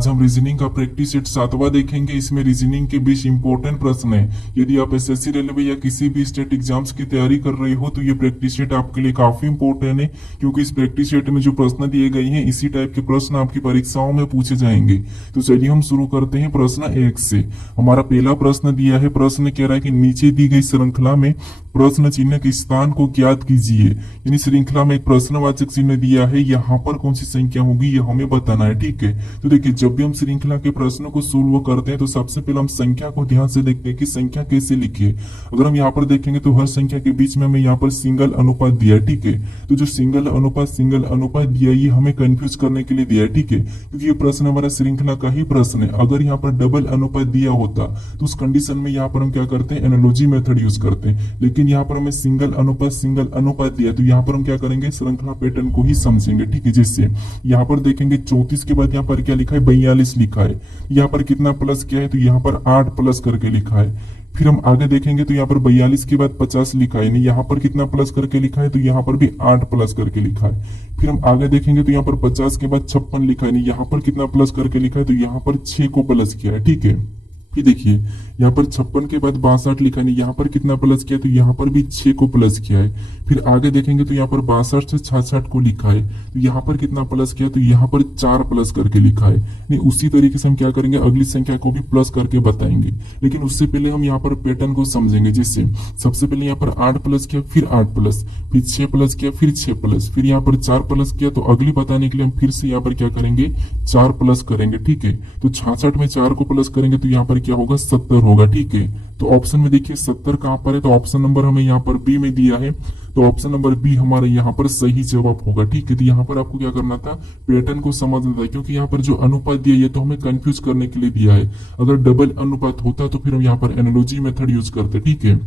आज हम रीजनिंग का प्रैक्टिस सेट 7वां देखेंगे। इसमें रीजनिंग के 20 इंपॉर्टेंट प्रश्न है। यदि आप एसएससी रेलवे या किसी भी स्टेट एग्जाम्स की तैयारी कर रहे हो तो ये प्रैक्टिस सेट आपके लिए काफी इंपॉर्टेंट है, क्योंकि इस प्रैक्टिस सेट में जो प्रश्न दिए गए हैं इसी टाइप के प्रश्न आपकी परीक्षाओं में पूछे जाएंगे। तो चलिए हम शुरू करते हैं प्रश्न 1 से। हमारा पहला प्रश्न दिया है। प्रश्न कह रहा है कि नीचे दी गई श्रृंखला में प्रश्न चिन्ह के स्थान को ज्ञात कीजिए। यानी श्रृंखला में एक प्रश्नवाचक चिन्ह दिया है, यहाँ पर कौन सी संख्या होगी यह हमें बताना है। ठीक है, तो देखिए जब भी हम श्रृंखला के प्रश्नों को सोल्व करते हैं तो सबसे पहले हम संख्या को ध्यान से देखते हैं कि संख्या कैसे लिखिए। अगर हम यहाँ पर देखेंगे तो हर संख्या के बीच में हमें यहाँ पर सिंगल अनुपात दिया है। ठीक है, तो जो सिंगल अनुपात दिया ये हमें कंफ्यूज करने के लिए दिया है। ठीक है, क्योंकि ये प्रश्न हमारा श्रृंखला का ही प्रश्न है। अगर यहाँ पर डबल अनुपात दिया होता तो उस कंडीशन में यहाँ पर हम क्या करते हैं, एनालॉजी मेथड यूज करते हैं। लेकिन यहाँ पर हमें सिंगल अनुपात दिया तो यहाँ पर हम क्या करेंगे, श्रृंखला पैटर्न को ही समझेंगे। ठीक है, जिससे यहाँ पर देखेंगे 34 के बाद यहाँ पर क्या लिखा है, 42 लिखा है। यहाँ पर कितना प्लस किया है, तो यहाँ पर 8 प्लस करके लिखा है। फिर हम आगे देखेंगे तो यहाँ पर 42 के बाद 50 लिखा है, नहीं यहाँ पर कितना प्लस करके लिखा है, तो यहाँ पर भी 8 प्लस करके लिखा है। फिर हम आगे देखेंगे तो यहाँ पर 50 के बाद 56 लिखा है, नहीं यहाँ पर कितना प्लस करके लिखा है, तो यहाँ पर 6 को प्लस किया है। ठीक है, फिर देखिए यहाँ पर 56 के बाद 62 लिखा नहीं, यहाँ पर कितना प्लस किया, तो यहाँ पर भी 6 को प्लस किया है। फिर आगे देखेंगे तो यहाँ पर 62 से 66 को लिखा है, तो यहाँ पर कितना प्लस किया, तो यहाँ पर 4 प्लस करके लिखा है। नहीं उसी तरीके से हम क्या करेंगे, अगली संख्या को भी प्लस करके बताएंगे। लेकिन उससे पहले हम यहाँ पर पैटर्न को समझेंगे, जिससे सबसे पहले यहाँ पर 8 प्लस किया, फिर 8 प्लस, फिर 6 प्लस किया, फिर 6 प्लस, फिर यहाँ पर 4 प्लस किया। तो अगली बताने के लिए हम फिर से यहाँ पर क्या करेंगे, 4 प्लस करेंगे। ठीक है, तो 66 में 4 को प्लस करेंगे तो यहाँ पर क्या होगा, 70 होगा। ठीक है, तो ऑप्शन में देखिए 70 कहां पर है, तो ऑप्शन नंबर हमें यहाँ पर बी में दिया है, तो ऑप्शन नंबर बी हमारे यहाँ पर सही जवाब होगा। ठीक है, तो यहाँ पर आपको क्या करना था, पैटर्न को समझना था, क्योंकि यहाँ पर जो अनुपात दिया है तो हमें कंफ्यूज करने के लिए दिया है। अगर डबल अनुपात होता तो फिर हम यहाँ पर एनालॉजी मेथड यूज करते। ठीक है,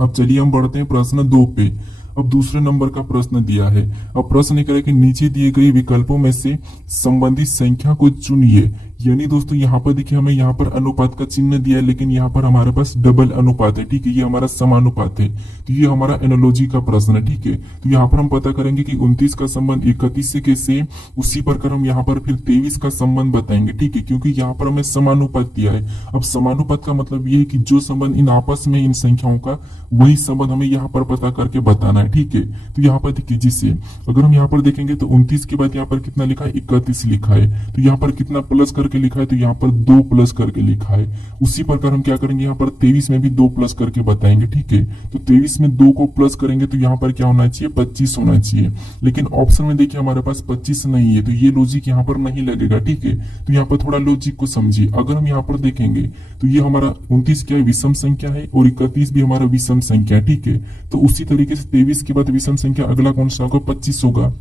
अब चलिए हम बढ़ते हैं प्रश्न 2 पे। अब दूसरे नंबर का प्रश्न दिया है। अब प्रश्न करें कि नीचे दिए गए विकल्पों में से संबंधित संख्या को चुनिए। यानी दोस्तों यहाँ पर देखिए हमें यहाँ पर अनुपात का चिन्ह दिया है, लेकिन यहाँ पर हमारे पास डबल अनुपात है। ठीक है, ये हमारा समानुपात है, तो ये हमारा एनालॉजी का प्रश्न है। ठीक है, तो यहाँ पर हम पता करेंगे कि 29 का संबंध 31 से कैसे, उसी प्रकार हम यहाँ पर फिर 23 का संबंध बताएंगे। ठीक है, क्योंकि यहाँ पर हमें समानुपात दिया है। अब समानुपात का मतलब ये है कि जो संबंध इन आपस में इन संख्याओं का, वही संबंध हमें यहाँ पर पता करके बताना है। ठीक है, तो यहाँ पर देखिए जिससे अगर हम यहाँ पर देखेंगे तो 29 के बाद यहाँ पर कितना लिखा है, 31 लिखा है। तो यहाँ पर कितना प्लस करके लिखा है, तो यहाँ पर 2 प्लस करके लिखा है। उसी प्रकार हम क्या करेंगे, यहाँ पर 23 में भी 2 प्लस करके बताएंगे। ठीक है, तो 23 में 2 को प्लस करेंगे तो यहाँ पर क्या होना चाहिए, 25 होना चाहिए। लेकिन ऑप्शन में देखिए हमारे पास 25 नहीं है, तो ये लॉजिक यहाँ पर नहीं लगेगा। ठीक है, तो यहाँ पर थोड़ा लॉजिक को समझिए। अगर हम यहाँ पर देखेंगे तो ये हमारा 29 क्या है, विषम संख्या है, और 31 भी हमारा विषम संख्या है। ठीक है, तो उसी तरीके से 23 के बाद विषम संख्या अगला कौन सा होगा, 25 होगा।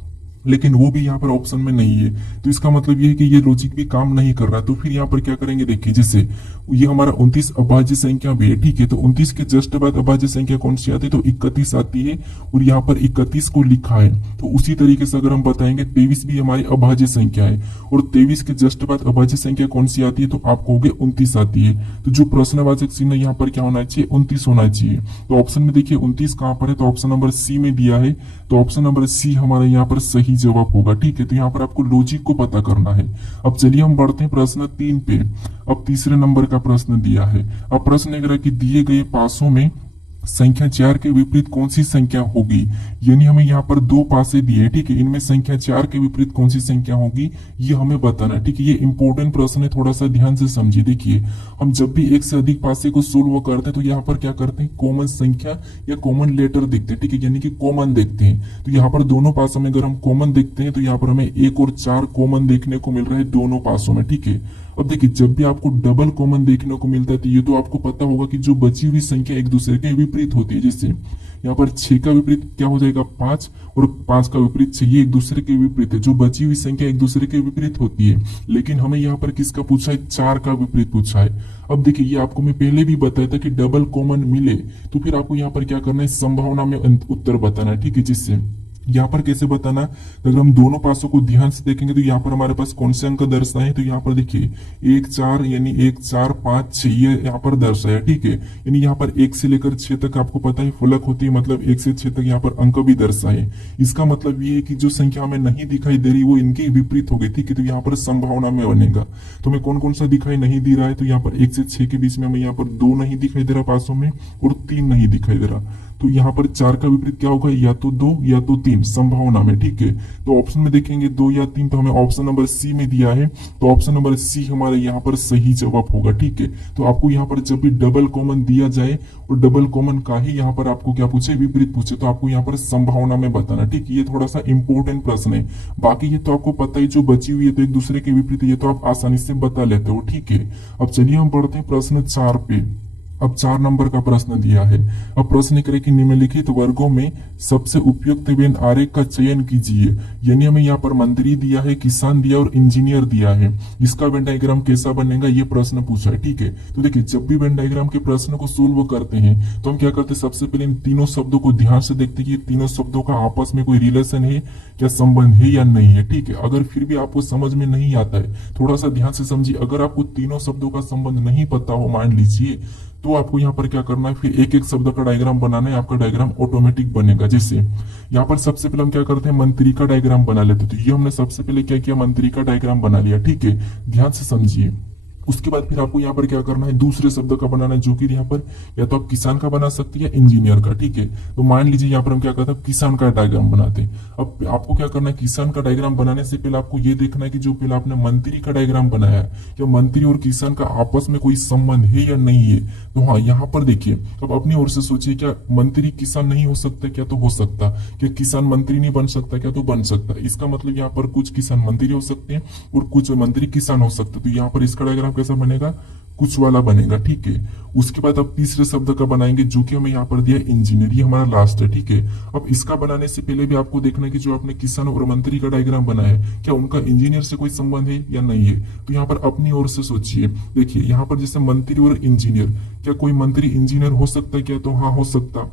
लेकिन वो भी यहाँ पर ऑप्शन में नहीं है, तो इसका मतलब ये है कि ये लॉजिक भी काम नहीं कर रहा। तो फिर यहाँ पर क्या करेंगे, देखिए जैसे ये हमारा 29 अभाज्य संख्या भी है। ठीक है, तो 29 के जस्ट बाद अभाज्य संख्या कौन सी आती है, तो 31 आती है, और यहाँ पर 31 को लिखा है। तो उसी तरीके से अगर हम बताएंगे 23 भी हमारी अभाज्य संख्या है, और 23 के जस्ट बाद अभाज्य संख्या कौन सी आती है, तो आपको होगे 29 आती है। तो जो प्रश्नवाचक चिन्ह यहाँ पर क्या होना चाहिए, 29 होना चाहिए। तो ऑप्शन में देखिए 29 कहां पर है, तो ऑप्शन नंबर सी में दिया है, तो ऑप्शन नंबर सी हमारे यहाँ पर सही जवाब होगा। ठीक है, तो यहाँ पर आपको लॉजिक को पता करना है। अब चलिए हम बढ़ते हैं प्रश्न 3 पे। अब तीसरे नंबर का प्रश्न दिया है। अब प्रश्न कह रहा है कि दिए गए पासों में संख्या 4 के विपरीत कौन सी संख्या होगी। यानी हमें यहाँ पर 2 पासे दिए। ठीक है, इनमें संख्या 4 के विपरीत कौन सी संख्या होगी ये हमें बताना है। ठीक है, ये इंपॉर्टेंट प्रश्न है, थोड़ा सा ध्यान से समझिए। देखिए हम जब भी एक से अधिक पासे को सोल्व करते हैं तो यहाँ पर क्या करते हैं, कॉमन संख्या या कॉमन लेटर देखते हैं। ठीक है, यानी कि कॉमन देखते हैं। तो यहाँ पर दोनों पासों में अगर हम कॉमन देखते हैं तो यहाँ पर हमें 1 और 4 कॉमन देखने को मिल रहा है दोनों पासों में। ठीक है, अब देखिए जब भी आपको डबल कॉमन देखने को मिलता है तो ये तो आपको पता होगा कि जो बची हुई संख्या एक दूसरे के विपरीत होती है। जैसे यहाँ पर 6 का विपरीत क्या हो जाएगा, 5, और 5 का विपरीत 6, ये एक दूसरे के विपरीत है। जो बची हुई संख्या एक दूसरे के विपरीत होती है। लेकिन हमें यहाँ पर किसका पूछा है, 4 का विपरीत पूछा है। अब देखिए ये आपको मैं पहले भी बताया था कि डबल कॉमन मिले तो फिर आपको यहाँ पर क्या करना है, संभावना में उत्तर बताना है। ठीक है, जिससे यहाँ पर कैसे बताना, तो अगर हम दोनों पासों को ध्यान से देखेंगे तो यहाँ पर हमारे पास कौन से अंक दर्शाए, तो यहाँ पर देखिए 1 4 यानी 1 4 5 6 ये यहाँ पर दर्शाया, ठीक है। यानी यहाँ पर 1 से लेकर 6 तक आपको पता है फलक होती है, मतलब 1 से 6 तक यहाँ पर अंक भी दर्शाए। इसका मतलब ये है कि जो संख्या हमें नहीं दिखाई दे रही वो इनके विपरीत हो गई, ठीक है। तो यहाँ पर संभावना में बनेगा, तो हमें कौन कौन सा दिखाई नहीं दे रहा है, तो यहाँ पर 1 से 6 के बीच में हमें यहाँ पर 2 नहीं दिखाई दे रहा पासों में, और 3 नहीं दिखाई दे रहा। तो यहाँ पर 4 का विपरीत क्या होगा, या तो 2 या तो 3 संभावना में, ठीक है। तो ऑप्शन में देखेंगे 2 या 3, तो हमें ऑप्शन नंबर सी में दिया है, तो ऑप्शन नंबर सी हमारे यहाँ पर सही जवाब होगा, ठीक है। तो आपको यहाँ पर जब भी डबल कॉमन दिया जाए और डबल कॉमन का ही यहाँ पर आपको क्या पूछे, विपरीत पूछे, तो आपको यहाँ पर संभावना में बताना, ठीक है। ये थोड़ा सा इंपॉर्टेंट प्रश्न है। बाकी ये तो आपको पता ही, जो बची हुई है तो एक दूसरे के विपरीत, ये तो आप आसानी से बता लेते हो, ठीक है। अब चलिए हम बढ़ते हैं प्रश्न 4 पे। अब 4 नंबर का प्रश्न दिया है। अब प्रश्न करे कि निम्नलिखित वर्गों में सबसे उपयुक्त वेन आरेख का चयन कीजिए। यानी हमें यहाँ पर मंत्री दिया है, किसान दिया और इंजीनियर दिया है। इसका वेन डायग्राम कैसा बनेगा ये प्रश्न पूछा है, ठीक है। तो देखिए, जब भी वेन डायग्राम के प्रश्न को सोल्व करते हैं तो हम क्या करते हैं, सबसे पहले इन तीनों शब्दों को ध्यान से देखते हैं कि तीनों शब्दों का आपस में कोई रिलेशन है, क्या संबंध है या नहीं है, ठीक है। अगर फिर भी आपको समझ में नहीं आता है, थोड़ा सा ध्यान से समझिए। अगर आपको तीनों शब्दों का संबंध नहीं पता हो, मान लीजिए, तो आपको यहाँ पर क्या करना है, फिर एक एक शब्द का डायग्राम बनाना है, आपका डायग्राम ऑटोमेटिक बनेगा। जैसे यहाँ पर सबसे पहले हम क्या करते हैं, मंत्री का डायग्राम बना लेते हैं। तो ये हमने सबसे पहले क्या किया, मंत्री का डायग्राम बना लिया, ठीक है। ध्यान से समझिए। उसके बाद फिर आपको यहाँ पर क्या करना है, दूसरे शब्द का बनाना है, जो कि यहाँ पर या तो आप किसान का बना सकते हैं या इंजीनियर का, ठीक है। तो मान लीजिए यहाँ पर हम क्या करते हैं, किसान का डायग्राम बनाते हैं। अब आपको क्या करना है, किसान का डायग्राम बनाने से पहले आपको ये देखना है कि जो पहले आपने मंत्री का डायग्राम बनाया है, क्या मंत्री और किसान का आपस में कोई संबंध है या नहीं है। तो हाँ, यहाँ पर देखिए, अब अपनी ओर से सोचिए, क्या मंत्री किसान नहीं हो सकता, क्या तो हो सकता। क्या किसान मंत्री नहीं बन सकता, क्या तो बन सकता। इसका मतलब यहाँ पर कुछ किसान मंत्री हो सकते हैं और कुछ मंत्री किसान हो सकते हैं। तो यहाँ पर इसका डायग्राम कैसा बनेगा, कुछ वाला बनेगा, ठीक है। उसके बाद अब तीसरे शब्द का बनाएंगे, जो कि हमें यहाँ पर दिया इंजीनियर, ये हमारा लास्ट है, ठीक है। अब इसका बनाने से पहले भी आपको देखना है कि जो आपने किसान और मंत्री का डायग्राम बनाया है, क्या उनका इंजीनियर से कोई संबंध है या नहीं है। तो यहाँ पर अपनी ओर से सोचिए। देखिए यहाँ पर जैसे मंत्री और इंजीनियर, क्या कोई मंत्री इंजीनियर हो सकता है, क्या तो हाँ हो सकता।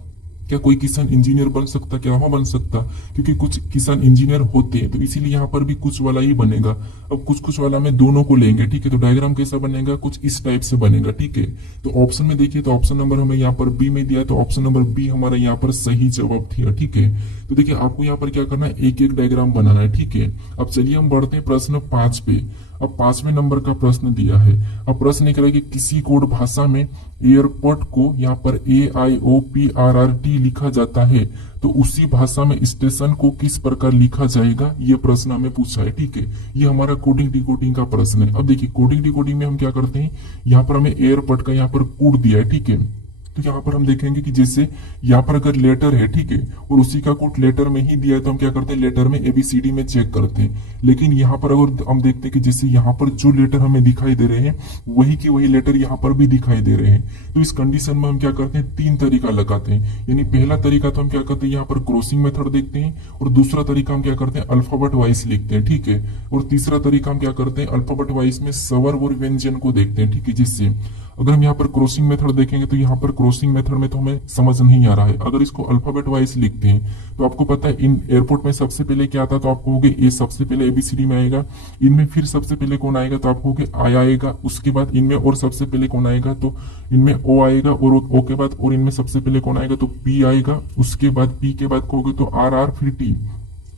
क्या कोई किसान इंजीनियर बन सकता, क्या हो बन सकता, क्योंकि कुछ किसान इंजीनियर होते हैं। तो इसीलिए यहाँ पर भी कुछ वाला ही बनेगा। अब कुछ कुछ वाला में दोनों को लेंगे, ठीक है। तो डायग्राम कैसा बनेगा, कुछ इस टाइप से बनेगा, ठीक है। तो ऑप्शन में देखिए, तो ऑप्शन नंबर हमें यहाँ पर बी में दिया, तो ऑप्शन नंबर बी हमारा यहाँ पर सही जवाब थी, ठीक है। तो देखिए, आपको यहाँ पर क्या करना है, एक एक डायग्राम बनाना है, ठीक है। अब चलिए हम बढ़ते हैं प्रश्न 5 पे। अब 5वें नंबर का प्रश्न दिया है। अब प्रश्न निकला कि किसी कोड भाषा में एयरपोर्ट को यहाँ पर AIOPRRT लिखा जाता है, तो उसी भाषा में स्टेशन को किस प्रकार लिखा जाएगा, ये प्रश्न हमें पूछा है, ठीक है। ये हमारा कोडिंग डिकोडिंग का प्रश्न है। अब देखिए, कोडिंग डिकोडिंग में हम क्या करते हैं, यहाँ पर हमें एयरपोर्ट का यहाँ पर कोड दिया है, ठीक है। तो यहाँ पर हम देखेंगे कि जैसे यहाँ पर अगर लेटर है, ठीक है, और उसी का कोड लेटर में ही दिया है, तो हम क्या करते हैं, लेटर में ABCD में चेक करते हैं। लेकिन यहाँ पर अगर हम देखते हैं कि जैसे यहाँ पर जो लेटर हमें दिखाई दे रहे हैं, वही की वही लेटर यहाँ पर भी दिखाई दे रहे हैं। तो इस कंडीशन में हम क्या करते हैं, 3 तरीका लगाते हैं। यानी पहला तरीका तो हम क्या करते हैं, यहाँ पर क्रॉसिंग मेथड देखते हैं, और दूसरा तरीका हम क्या करते हैं, अल्फाबेट वाइज लिखते हैं, ठीक है। और तीसरा तरीका हम क्या करते हैं, अल्फाबेट वाइज में स्वर और व्यंजन को देखते हैं, ठीक है। जिससे अगर हम यहाँ पर क्रॉसिंग मेथड देखेंगे तो यहाँ पर क्रॉसिंग मेथड में तो हमें समझ नहीं आ रहा है। अगर इसको अल्फाबेट वाइज लिखते हैं तो आपको पता है, इन एयरपोर्ट में सबसे पहले क्या आता है, तो आपको होगे ए सबसे पहले ABCD में आएगा। इनमें फिर सबसे पहले कौन आएगा, तो आपको होगे I आएगा। उसके बाद इनमें और सबसे पहले कौन आएगा, तो इनमें O आएगा, और O के बाद और इनमें सबसे पहले कौन आएगा, तो P आएगा। उसके बाद P के बाद कहोगे तो RR, फिर T।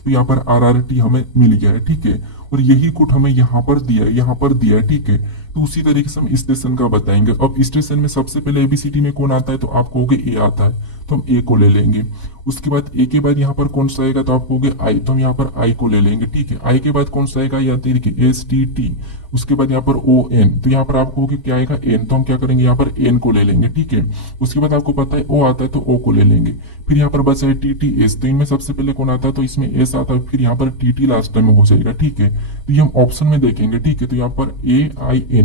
तो यहाँ पर RRT हमें मिल गया है, ठीक है। और यही कोड हमें यहाँ पर दिया है, यहाँ पर दिया है, ठीक है। तो उसी तरीके से हम स्टेशन का बताएंगे। अब स्टेशन में सबसे पहले ABCD में कौन आता है, तो आप कहोगे A आता है, तो हम A को ले लेंगे। उसके बाद A के बाद यहाँ पर कौन सा आएगा, तो आप कहोगे I, तो हम यहाँ पर I को ले लेंगे, ठीक है। I के बाद कौन सा आएगा, या देखिए STT। उसके बाद यहाँ पर ON, तो यहाँ पर आप कहोगे क्या आएगा, N, तो हम क्या करेंगे, यहाँ पर N को ले लेंगे, ठीक है। उसके बाद आपको पता है O आता है, तो O को ले लेंगे। फिर यहाँ पर बचा है TTS, तो इनमें सबसे पहले कौन आता है, तो इसमें S आता है, फिर यहाँ पर TT लास्ट टाइम में हो जाएगा, ठीक है। तो ये हम ऑप्शन में देखेंगे, ठीक है। तो यहाँ पर AIN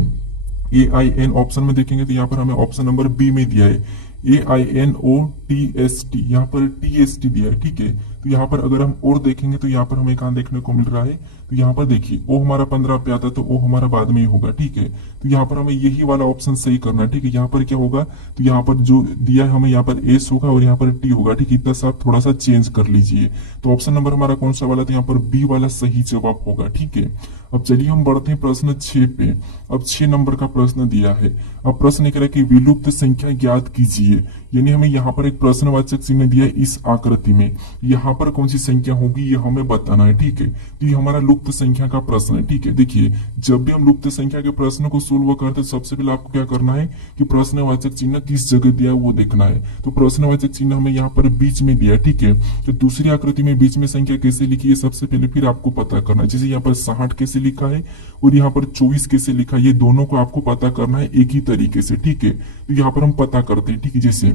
ऑप्शन में देखेंगे, तो यहाँ पर हमें ऑप्शन नंबर बी में दिया है AINOTST, यहाँ पर TST दिया है, ठीक है। तो यहाँ पर अगर हम और देखेंगे तो यहाँ पर हमें कहाँ देखने को मिल रहा है, तो यहाँ पर देखिए ओ हमारा 15 पे आता है, तो ओ हमारा बाद में ही होगा, ठीक है। तो यहाँ पर हमें यही वाला ऑप्शन सही करना है, ठीक है। यहाँ पर क्या होगा, तो यहाँ पर जो दिया है हमें यहाँ पर एस होगा और यहाँ पर टी होगा, ठीक है। इतना सा आप थोड़ा सा चेंज कर लीजिए। तो ऑप्शन नंबर हमारा कौन सा वाला, तो यहाँ पर बी वाला सही जवाब होगा, ठीक है। अब चलिए हम बढ़ते हैं प्रश्न 6 पे। अब 6 नंबर का प्रश्न दिया है। अब प्रश्न कह रहा है कि विलुप्त संख्या ज्ञात कीजिए, यानी हमें यहाँ पर एक प्रश्नवाचक चिन्ह दिया है इस आकृति में। यहाँ पर कौन सी संख्या होगी ये हमें बताना है, ठीक है। तो ये हमारा लुप्त संख्या का प्रश्न है, ठीक है। देखिए जब भी हम लुप्त संख्या के प्रश्न को सोल्व करते हैं सबसे पहले आपको क्या करना है कि प्रश्नवाचक चिन्ह किस जगह दिया है वो देखना है। तो प्रश्नवाचक चिन्ह हमें यहाँ पर बीच में दिया है, ठीक है। तो दूसरी आकृति में बीच में संख्या कैसे लिखी है सबसे पहले फिर आपको पता करना है। जैसे यहाँ पर 60 कैसे लिखा है और यहाँ पर 24 कैसे लिखा है, ये दोनों को आपको पता करना है एक ही तरीके से, ठीक है। तो यहाँ पर हम पता करते हैं, ठीक है। जैसे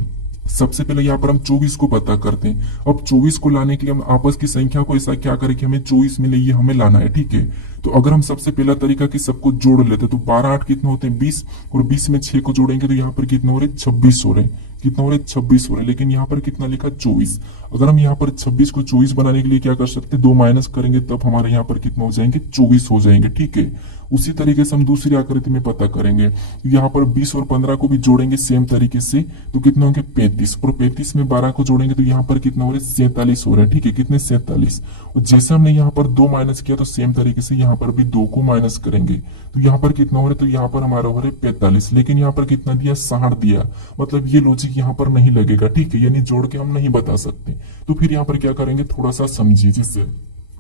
सबसे पहले यहाँ पर हम 24 को पता करते हैं। अब 24 को लाने के लिए हम आपस की संख्या को ऐसा क्या करें कि हमें 24 मिले, ये हमें लाना है, ठीक है। तो अगर हम सबसे पहला तरीका कि सबको जोड़ लेते तो 12 8 कितने होते हैं 20, और 20 में 6 को जोड़ेंगे तो यहाँ पर कितने हो रहे 26 हो रहे, कितना हो रहे 26 हो रहे। लेकिन यहाँ पर कितना लिखा 24। अगर हम यहाँ पर 26 को 24 बनाने के लिए क्या कर सकते हैं, 2 माइनस करेंगे तब हमारे यहाँ पर कितना हो जाएंगे 24 हो जाएंगे, ठीक है। उसी तरीके से हम दूसरी आकृति में पता करेंगे। यहाँ पर 20 और 15 को भी जोड़ेंगे सेम तरीके से तो कितना होंगे 35, और 35 में 12 को जोड़ेंगे तो यहाँ पर कितना हो रहा है 47 हो रहा है, ठीक है। कितने 47। और जैसे हमने यहाँ पर 2 माइनस किया तो सेम तरीके से यहाँ पर भी 2 को माइनस करेंगे तो यहाँ पर कितना हो रहा है, तो यहाँ पर हमारा हो रहा है 45। लेकिन यहाँ पर कितना दिया 60 दिया, मतलब ये लॉजिक यहाँ पर नहीं लगेगा, ठीक है। यानी जोड़ के हम नहीं बता सकते। तो फिर यहाँ पर क्या करेंगे थोड़ा सा समझिए। जिससे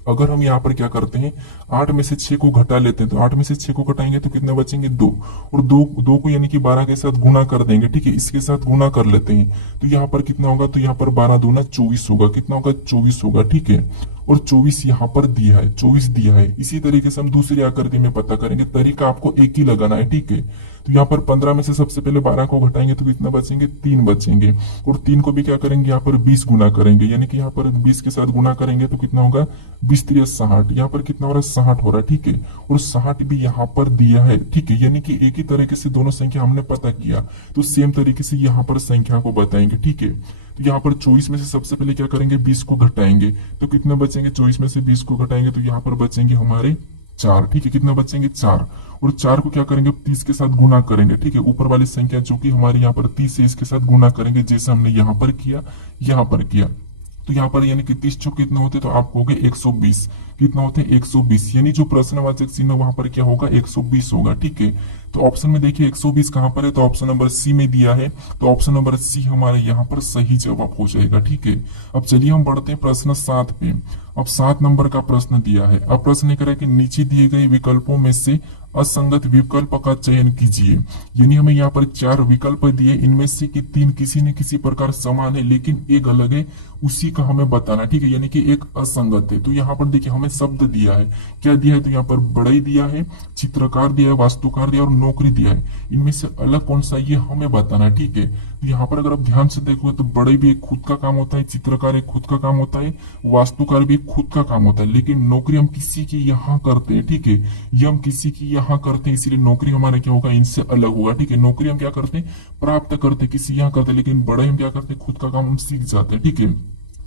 अगर हम यहाँ पर क्या करते हैं 8 में से 6 को घटा लेते हैं तो 8 में से 6 को घटाएंगे तो कितने बचेंगे 2, और 2 को यानी कि 12 के साथ गुना कर देंगे, ठीक है। इसके साथ गुना कर लेते हैं तो यहाँ पर कितना होगा, तो यहाँ पर 12 दूना 24 होगा, कितना होगा 24 होगा, ठीक है। और 24 यहाँ पर दिया है, 24 दिया है। इसी तरीके से हम दूसरी आकृति में पता करेंगे, तरीका आपको एक ही लगाना है, ठीक है। तो यहाँ पर 15 में से सबसे पहले 12 को घटाएंगे तो कितना बचेंगे 3 बचेंगे, और 3 को भी क्या करेंगे यहाँ पर 20 गुना करेंगे, यानी कि यहाँ पर 20 के साथ गुना करेंगे तो कितना होगा 20 3 60, यहाँ पर कितना हो रहा है 60 हो रहा है, ठीक है। और 60 भी यहाँ पर दिया है, ठीक है। यानी कि एक ही तरीके से दोनों संख्या हमने पता किया तो सेम तरीके से यहाँ पर संख्या को बताएंगे, ठीक है। तो यहाँ पर 24 में से सबसे पहले क्या करेंगे 20 को घटाएंगे तो कितना बचेंगे, 24 में से 20 को घटाएंगे तो यहाँ पर बचेंगे हमारे 4, ठीक है। कितना बचेंगे 4, और 4 को क्या करेंगे 30 के साथ गुना करेंगे, ठीक है। ऊपर वाली संख्या जो कि हमारे यहाँ पर 30 है इसके साथ गुना करेंगे, जैसे हमने यहाँ पर किया यहाँ पर किया। तो यहाँ पर यानी कि 30 चौक कितना होते तो आपको हो गए 120, कितना होते हैं 120, यानी जो प्रश्नवाचक चिन्ह वहां पर क्या होगा 120 होगा, ठीक है। तो ऑप्शन में देखिए 120 कहां पर है, तो ऑप्शन नंबर सी में दिया है, तो ऑप्शन नंबर सी हमारे यहाँ पर सही जवाब हो जाएगा, ठीक है। अब चलिए हम बढ़ते हैं प्रश्न 7 पे। अब 7 नंबर का प्रश्न दिया है। अब प्रश्न कह रहा है कि नीचे दिए गए विकल्पों में से असंगत विकल्प का चयन कीजिए, यानी हमें यहाँ पर 4 विकल्प दिए, इनमें से कि 3 किसी न किसी प्रकार समान है लेकिन एक अलग है, उसी का हमें बताना, ठीक है। यानी कि एक असंगत है। तो यहाँ पर देखिए हमें शब्द दिया है, क्या दिया है, तो यहाँ पर बड़ई दिया है, चित्रकार दिया है, वास्तुकार दिया है और नौकरी दिया है। इनमें से अलग कौन सा ये हमें बताना है, ठीक है। तो यहाँ पर अगर आप ध्यान से देखोगे तो बड़ई भी एक खुद का काम होता है, चित्रकार एक खुद का काम होता है, वास्तुकार भी एक खुद का काम होता है, लेकिन नौकरी हम किसी की यहाँ करते हैं, ठीक है। ये हम किसी की यहाँ करते हैं, इसीलिए नौकरी हमारा क्या होगा इनसे अलग होगा, ठीक है। नौकरी हम क्या करते हैं प्राप्त करते हैं, किसी यहाँ करते हैं, लेकिन बड़े हम क्या करते हैं खुद का काम हम सीख जाते हैं, ठीक है।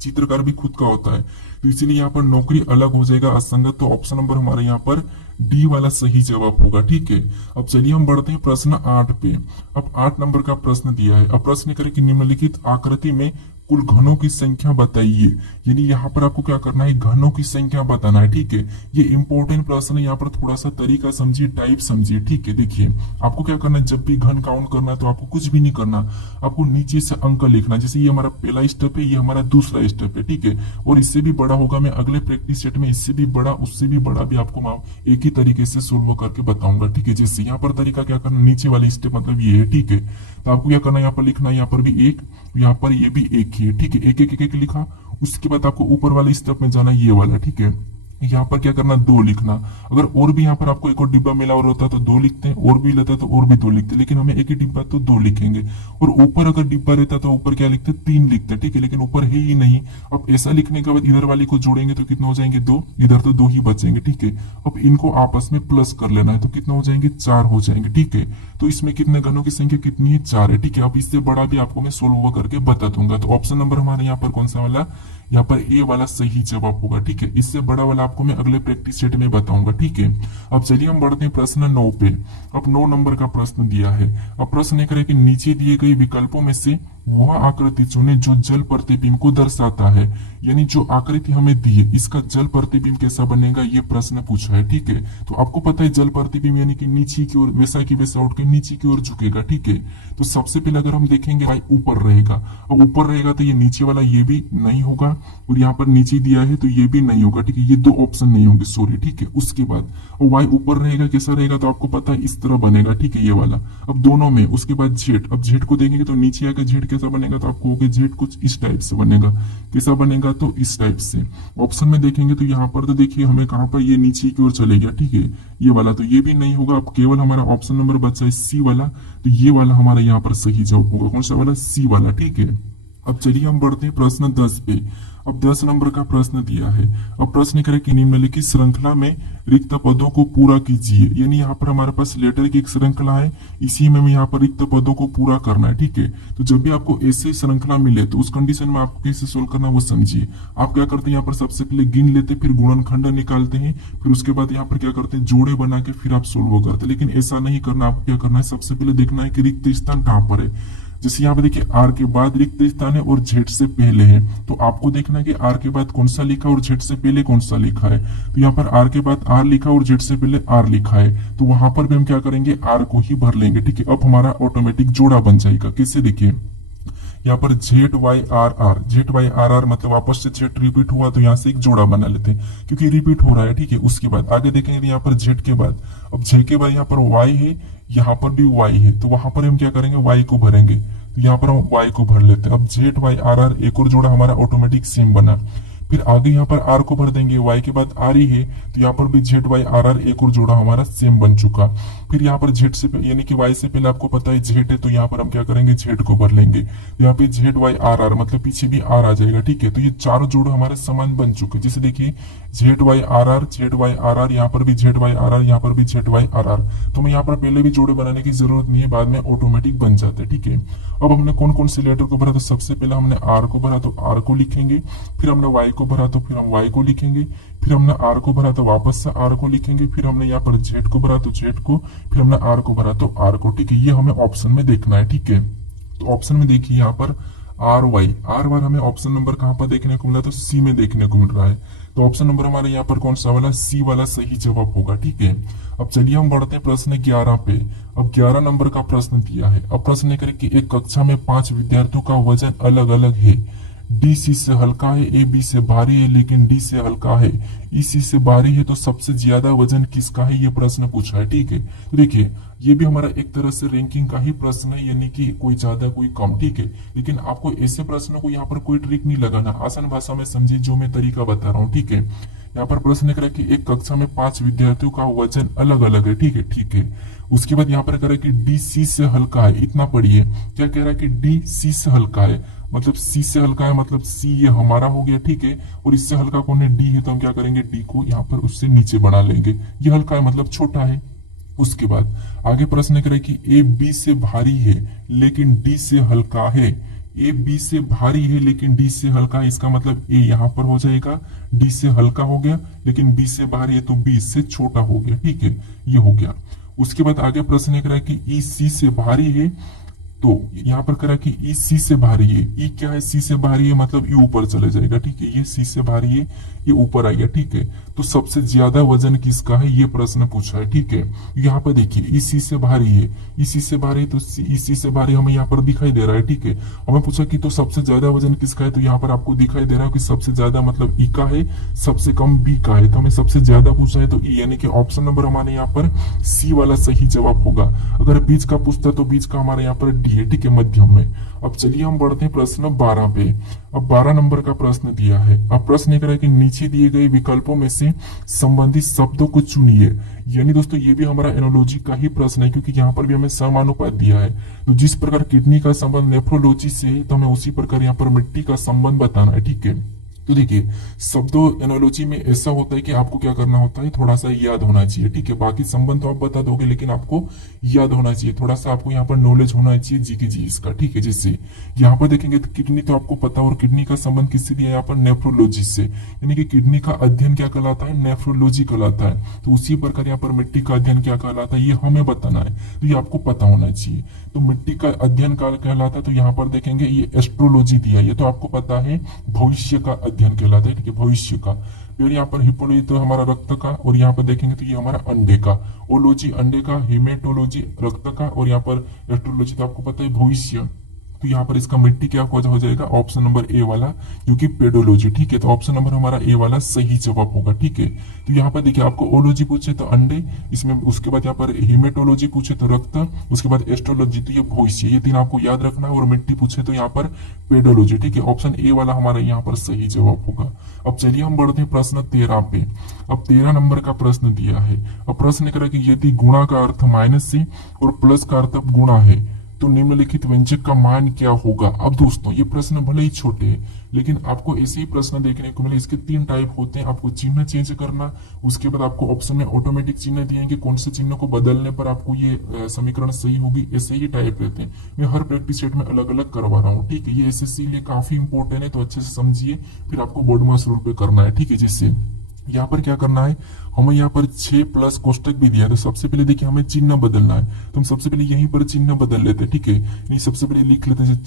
चित्रकार भी खुद का होता है, तो इसीलिए यहाँ पर नौकरी अलग हो जाएगा असंगत। तो ऑप्शन नंबर हमारे यहाँ पर डी वाला सही जवाब होगा, ठीक है। अब चलिए हम बढ़ते हैं प्रश्न 8 पे। अब 8 नंबर का प्रश्न दिया है। अब प्रश्न करें कि निम्नलिखित आकृति में कुल घनों की संख्या बताइए, यानी यहाँ पर आपको क्या करना है घनों की संख्या बताना है, ठीक है। ये इंपॉर्टेंट प्रश्न है, यहाँ पर थोड़ा सा तरीका समझिए, टाइप समझिए, ठीक है। देखिए आपको क्या करना है, जब भी घन काउंट करना है तो आपको कुछ भी नहीं करना, आपको नीचे से अंक लिखना। जैसे ये हमारा पहला स्टेप है, ये हमारा दूसरा स्टेप है, ठीक है। और इससे भी बड़ा होगा, मैं अगले प्रैक्टिस सेट में इससे भी बड़ा उससे भी बड़ा भी आपको एक ही तरीके से सोल्व करके बताऊंगा, ठीक है। जैसे यहाँ पर तरीका क्या करना, नीचे वाली स्टेप मतलब ये है, ठीक है। तो आपको क्या करना है, यहाँ पर लिखना है, यहाँ पर भी एक, यहाँ पर ये भी एक ही है, ठीक है। एक एक एक एक लिखा, उसके बाद आपको ऊपर वाले स्टेप में जाना है ये वाला, ठीक है। यहाँ पर क्या करना, 2 लिखना। अगर और भी यहाँ पर आपको एक और डिब्बा मिला और होता तो 2 लिखते हैं, और भी लेता तो और भी 2 लिखते, लेकिन हमें एक ही डिब्बा तो 2 लिखेंगे। और ऊपर अगर डिब्बा रहता तो ऊपर क्या लिखते, 3 लिखते, ठीक है, लेकिन ऊपर है ही नहीं। अब ऐसा लिखने के बाद इधर वाली को जोड़ेंगे तो कितना हो जाएंगे, 2, इधर तो 2 ही बचेंगे, ठीक है। अब इनको आपस में प्लस कर लेना है, तो कितना हो जाएंगे, 4 हो जाएंगे, ठीक है। तो इसमें कितने घनों की संख्या कितनी है, 4 है, ठीक है। अब इससे बड़ा भी आपको मैं सोल्व करके बता दूंगा। तो ऑप्शन नंबर हमारे यहाँ पर कौन सा वाला, यहाँ पर ए वाला सही जवाब होगा, ठीक है। इससे बड़ा वाला आपको मैं अगले प्रैक्टिस सेट में बताऊंगा, ठीक है। अब चलिए हम बढ़ते हैं प्रश्न 9 पे। अब 9 नंबर का प्रश्न दिया है। अब प्रश्न ये करे कि नीचे दिए गए विकल्पों में से वह आकृति चुने जो जल प्रतिबिंब को दर्शाता है। यानी जो आकृति हमें दी है, इसका जल प्रतिबिंब कैसा बनेगा, ये प्रश्न पूछा है, ठीक है। तो आपको पता है जल प्रतिबिंब यानी कि नीचे की ओर, वैसा की वैसा उठ के नीचे की ओर झुकेगा, ठीक है। तो सबसे पहले अगर हम देखेंगे भाई ऊपर रहेगा, अब ऊपर रहेगा तो ये नीचे वाला ये भी नहीं होगा, और यहाँ पर नीचे दिया है तो ये भी नहीं होगा, ठीक है। ये 2 ऑप्शन नहीं होंगे, सॉरी, ठीक है। उसके बाद वाई ऊपर रहेगा, कैसा रहेगा, तो आपको पता है इस तरह बनेगा, ठीक है, ये वाला। अब दोनों में, उसके बाद जेड, अब जेड को देखेंगे तो नीचे आकर जेड कैसा बनेगा, तो आपको होगा जेड कुछ इस टाइप से बनेगा। कैसा बनेगा, तो इस टाइप से। ऑप्शन में देखेंगे तो यहाँ पर तो देखिए हमें कहाँ पर ये नीचे की ओर चले गया, ठीक है, ये वाला, तो ये भी नहीं होगा। अब केवल हमारा ऑप्शन नंबर बचा है सी वाला, तो ये वाला हमारा यहाँ पर सही जवाब होगा। कौन सा वाला, सी वाला, ठीक है। अब चलिए हम बढ़ते हैं प्रश्न 10 पे। अब 10 नंबर का प्रश्न दिया है। अब प्रश्न करे कि निम्नलिखित श्रृंखला में रिक्त पदों को पूरा कीजिए। यानी यहाँ पर हमारे पास लेटर की एक श्रृंखला है, इसी में यहाँ पर रिक्त पदों को पूरा करना है, ठीक है। तो जब भी आपको ऐसे श्रृंखला मिले तो उस कंडीशन में आपको कैसे सोल्व करना वो समझिए। आप क्या करते हैं, यहाँ पर सबसे पहले गिन लेते, फिर गुणनखंड निकालते हैं, फिर उसके बाद यहाँ पर क्या करते हैं, जोड़े बना के फिर आप सोल्व करते हैं। लेकिन ऐसा नहीं करना, आपको क्या करना है, सबसे पहले देखना है कि रिक्त स्थान कहाँ पर है। जैसे यहाँ पे देखिए आर के बाद रिक्त स्थान है और जेड से पहले है, तो आपको देखना है कि आर के बाद कौन सा लिखा और जेड से पहले कौन सा लिखा है। तो यहाँ पर आर के बाद आर लिखा और जेड से पहले आर लिखा है, तो वहां पर भी हम क्या करेंगे, आर को ही भर लेंगे, ठीक है। अब हमारा ऑटोमेटिक जोड़ा बन जाएगा। कैसे, देखिए यहाँ पर Z Y R R, Z Y R R मतलब वापस से जेड रिपीट हुआ, तो यहाँ से एक जोड़ा बना लेते हैं क्योंकि रिपीट हो रहा है, ठीक है। उसके बाद आगे देखेंगे यहाँ पर जेड के बाद, अब जेड के बाद यहाँ पर वाई है, यहाँ पर भी वाई है, तो वहां पर हम क्या करेंगे, वाई को भरेंगे। तो यहाँ पर हम वाई को भर लेते हैं। अब जेड वाई आर आर, एक और जोड़ा हमारा ऑटोमेटिक सेम बना। फिर आगे यहाँ पर आर को भर देंगे, वाई के बाद आर ही है, तो यहाँ पर भी जेड वाई आर आर, एक और जोड़ा हमारा सेम बन चुका। फिर यहाँ पर जेड से यानी कि वाई से पहले आपको पता है जेड है, तो यहाँ पर हम क्या करेंगे, जेड को भर लेंगे। तो यहाँ पे जेड वाई आर आर मतलब पीछे भी आर आ जाएगा, ठीक है। तो ये चारों जोड़ हमारे समान बन चुके। जैसे देखिए Z Y R R, Z Y R R, यहाँ पर भी जेड वाई आर आर, यहाँ पर भी जेड वाई आर आर। तो हमें यहाँ पर पहले भी जोड़े बनाने की जरूरत नहीं है, बाद में ऑटोमेटिक बन जाते हैं, ठीक है। अब हमने कौन कौन से लेटर को भरा, तो सबसे पहले हमने आर को भरा तो आर को लिखेंगे, फिर हमने वाई को भरा तो फिर हम वाई को लिखेंगे, फिर हमने आर को भरा तो वापस से आर को लिखेंगे, फिर हमने यहाँ पर जेड को भरा तो जेड को, फिर हमने आर को भरा तो आर को, ठीक है। ये हमें ऑप्शन में देखना है, ठीक है। तो ऑप्शन में देखिए यहाँ पर आर वाई, आर वाई हमें ऑप्शन नंबर कहाँ पर देखने को मिला, तो सी में देखने को मिल रहा है। तो ऑप्शन नंबर हमारे यहाँ पर कौन सा वाला, सी वाला सही जवाब होगा, ठीक है। अब चलिए हम बढ़ते हैं प्रश्न 11 पे। अब 11 नंबर का प्रश्न दिया है। अब प्रश्न ये करें कि एक कक्षा में 5 विद्यार्थियों का वजन अलग अलग है। डी सी से हल्का है, ए बी से भारी है, लेकिन डी से हल्का है, ई सी से भारी है, तो सबसे ज्यादा वजन किसका है, ये प्रश्न पूछा है, ठीक है। तो देखिए ये भी हमारा एक तरह से रैंकिंग का ही प्रश्न है, यानी कि कोई ज्यादा कोई कम, ठीक है। लेकिन आपको ऐसे प्रश्नों को यहाँ पर कोई ट्रिक नहीं लगाना, आसान भाषा में समझिए जो मैं तरीका बता रहा हूँ, ठीक है। यहाँ पर प्रश्न करें कि एक कक्षा में 5 विद्यार्थियों का वजन अलग अलग है, ठीक है, ठीक है। उसके बाद यहाँ पर कह रहा है कि डी सी से हल्का है, इतना पढ़िए। क्या कह रहा है कि डी सी से हल्का है, मतलब सी से हल्का है, मतलब सी ये हमारा हो गया, ठीक है। और इससे हल्का कौन है, डी है, तो हम क्या करेंगे, डी को यहाँ पर उससे नीचे बना लेंगे। ये हल्का है मतलब छोटा है। उसके बाद आगे प्रश्न करें कि ए बी से भारी है लेकिन डी से हल्का है। ए बी से भारी है लेकिन डी से हल्का है, इसका मतलब ए यहाँ पर हो जाएगा, डी से हल्का हो गया, लेकिन बी से भारी है तो बी से छोटा हो गया, ठीक है, ये हो गया। उसके बाद आगे प्रश्न कह रहा है कि ई सी से भारी है, तो यहाँ पर करा कि ई सी से भारी है। ई क्या है, सी से भारी है मतलब ई ऊपर चले जाएगा, ठीक है। ये सी से भारी है, ये ऊपर आ गया, ठीक है। तो सबसे ज्यादा वजन किसका है, ये प्रश्न पूछा है, ठीक है। यहाँ पर देखिए ई सी से भारी है, ई सी से भारी, तो ई सी से भारी हमें यहाँ पर दिखाई दे रहा है, ठीक है। हमें पूछा कि तो सबसे ज्यादा वजन किसका है, तो यहाँ पर आपको दिखाई दे रहा है कि सबसे ज्यादा मतलब ई का है, सबसे कम बी का है, तो हमें सबसे ज्यादा पूछा है तो ई, यानी कि ऑप्शन नंबर हमारे यहाँ पर सी वाला सही जवाब होगा। अगर बीच का पूछता तो बीच का हमारे यहाँ पर डी है, ठीक है, मध्यम में। अब चलिए हम बढ़ते हैं प्रश्न 12 पे। अब 12 नंबर का प्रश्न दिया है। अब प्रश्न ये कह रहा है कि नीचे दिए गए विकल्पों में से संबंधित शब्दों को चुनिए। यानी दोस्तों ये भी हमारा एनोलॉजी का ही प्रश्न है, क्योंकि यहाँ पर भी हमें समानुपात दिया है। तो जिस प्रकार किडनी का संबंध नेफ्रोलॉजी से है, तो हमें उसी प्रकार यहाँ पर मिट्टी का संबंध बताना है, ठीक है। तो देखिए, शब्दों एनोलॉजी में ऐसा होता है कि आपको क्या करना होता है, थोड़ा सा याद होना चाहिए, ठीक है। बाकी संबंध तो आप बता दोगे, लेकिन आपको याद होना चाहिए, थोड़ा सा आपको यहाँ पर नॉलेज होना चाहिए जी की जी इसका, ठीक है। जैसे यहाँ पर देखेंगे तो किडनी तो आपको पता, और किडनी का संबंध किससे दिया है यहाँ पर, नेफ्रोलॉजी से। यानी कि किडनी का अध्ययन क्या कहलाता है, नेफ्रोलॉजी कहलाता है। तो उसी प्रकार यहाँ पर मिट्टी का अध्ययन क्या कहलाता है, ये हमें बताना है, तो ये आपको पता होना चाहिए। तो मिट्टी का अध्ययन काल कहलाता है, तो यहाँ पर देखेंगे ये एस्ट्रोलॉजी दिया है, ये तो आपको पता है भविष्य का अध्ययन कहलाता है, ठीक है, भविष्य का। फिर यहाँ पर हिपोलॉजी तो हमारा रक्त का, और यहाँ पर देखेंगे तो ये हमारा अंडे का। ओलॉजी अंडे का, हिमेटोलॉजी रक्त का, और यहाँ पर एस्ट्रोलॉजी तो आपको पता है भविष्य। तो यहाँ पर इसका मिट्टी क्या हो जाएगा, ऑप्शन नंबर ए वाला, जो कि पेडोलॉजी, ठीक है। तो ऑप्शन नंबर हमारा ए वाला सही जवाब होगा, ठीक है। तो यहाँ पर देखिए, आपको ओलॉजी पूछे तो अंडे, इसमें उसके बाद यहाँ पर हिमेटोलॉजी पूछे तो रक्त, उसके बाद एस्ट्रोलॉजी तो ये भविष्य, ये तीन आपको याद रखना है। और मिट्टी पूछे तो यहाँ पर पेडोलॉजी, ठीक है। ऑप्शन ए वाला हमारा यहाँ पर सही जवाब होगा। अब चलिए हम बढ़ते हैं प्रश्न 13 पे। अब 13 नंबर का प्रश्न दिया है। अब प्रश्न करें कि यदि गुणा का अर्थ माइनस से और प्लस का अर्थ गुणा है, तो निम्नलिखित व्यंजक का मान क्या होगा। अब दोस्तों ये प्रश्न भले ही छोटे हैं, लेकिन आपको ऐसे ही प्रश्न देखने को मिले। इसके 3 टाइप होते हैं, आपको चिन्ह चेंज करना, उसके बाद आपको ऑप्शन में ऑटोमेटिक चिन्ह दिएंगे, कौन से चिन्ह को बदलने पर आपको ये समीकरण सही होगी, ऐसे ही टाइप रहते हैं। मैं हर प्रैक्टिस सेट में अलग अलग करवा रहा हूँ, ठीक है। ये एसएससी लिए काफी इंपॉर्टेंट है, तो अच्छे से समझिए, फिर आपको बोर्ड मास रूल पे करना है, ठीक है। जिससे यहाँ पर क्या करना है, हमें यहाँ पर 6 प्लस कोष्टक भी दिया है। तो सबसे पहले देखिए हमें चिन्ह बदलना है, तो हम सबसे पहले यहीं पर चिन्ह बदल लेते हैं, ठीक है। नहीं, सबसे पहले लिख लेते हैं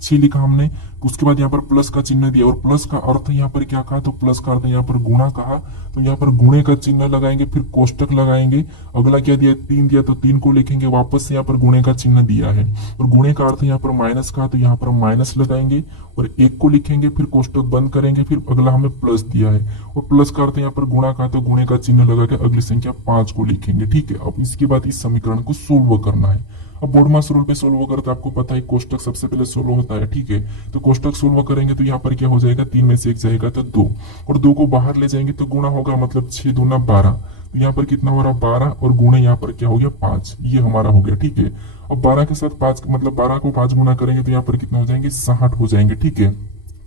6 लिखा हमने। उसके बाद यहाँ पर प्लस का चिन्ह दिया, और प्लस का अर्थ यहाँ पर क्या कहा, तो प्लस का अर्थ यहाँ पर गुणा कहा। तो यहाँ पर गुणे का चिन्ह लगाएंगे, फिर कोष्टक लगाएंगे। अगला क्या दिया, 3 दिया, तो 3 को लिखेंगे, वापस से यहाँ पर गुणे का चिन्ह दिया है। और गुणे का अर्थ यहाँ पर माइनस का, तो यहाँ पर माइनस लगाएंगे, और 1 को लिखेंगे, फिर कोष्टक बंद करेंगे, फिर अगला हमें प्लस दिया है, और प्लस का अर्थ यहाँ पर गुणा का, तो गुणे का चिन्ह लगा के अगली संख्या 5 को लिखेंगे, ठीक है। अब इसके बाद इस समीकरण को सोल्व करना है। अब बोर्ड मास रूल पे सोल्व करते आपको पता है कोष्टक सबसे पहले सोल्व होता है, ठीक है। तो कोष्टक सोल्व करेंगे तो यहाँ पर क्या हो जाएगा, 3 में से 1 जाएगा तो 2, और 2 को बाहर ले जाएंगे तो गुणा होगा, मतलब 6 दूना 12। तो यहाँ पर कितना हो रहा, 12, और गुणे यहाँ पर क्या हो गया, 5, ये हमारा हो गया, ठीक है। अब 12 के साथ 5, मतलब 12 को 5 गुना करेंगे तो यहाँ पर कितना हो जाएंगे, 60 हो जाएंगे, ठीक है।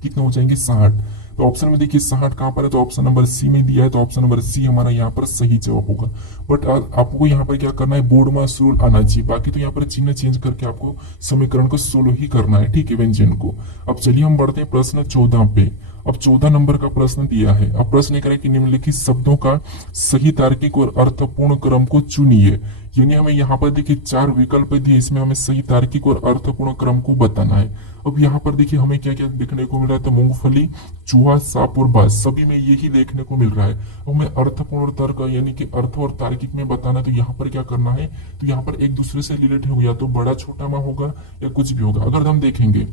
कितना हो जाएंगे, 60। तो ऑप्शन में देखिए 60 कहां पर है, तो ऑप्शन नंबर सी में दिया है, तो ऑप्शन नंबर सी हमारा यहाँ पर सही जवाब होगा। बट आपको यहाँ पर क्या करना है, बोर्ड मास रूल आना चाहिए, बाकी तो यहाँ पर चिन्ह चेंज करके आपको समीकरण को सोल्व ही करना है, ठीक है, व्यंजन को। अब चलिए हम बढ़ते हैं प्रश्न 14 पे। अब 14 नंबर का प्रश्न दिया है। अब प्रश्न ये करें कि निम्नलिखित शब्दों का सही तार्किक और अर्थपूर्ण क्रम को चुनिए। यानी हमें यहाँ पर देखिए 4 विकल्प दिए, इसमें हमें सही तार्किक और अर्थपूर्ण क्रम को बताना है। अब यहाँ पर देखिए हमें क्या क्या देखने को मिल रहा है, तो मूंगफली, चूहा, सांप और बाज, सभी में यही देखने को मिल रहा है। हमें अर्थपूर्ण तर्क यानी कि अर्थ और तार्किक में बताना है, तो यहाँ पर क्या करना है, तो यहाँ पर एक दूसरे से रिलेटेड हो, या तो बड़ा छोटा में होगा या कुछ भी होगा। अगर हम देखेंगे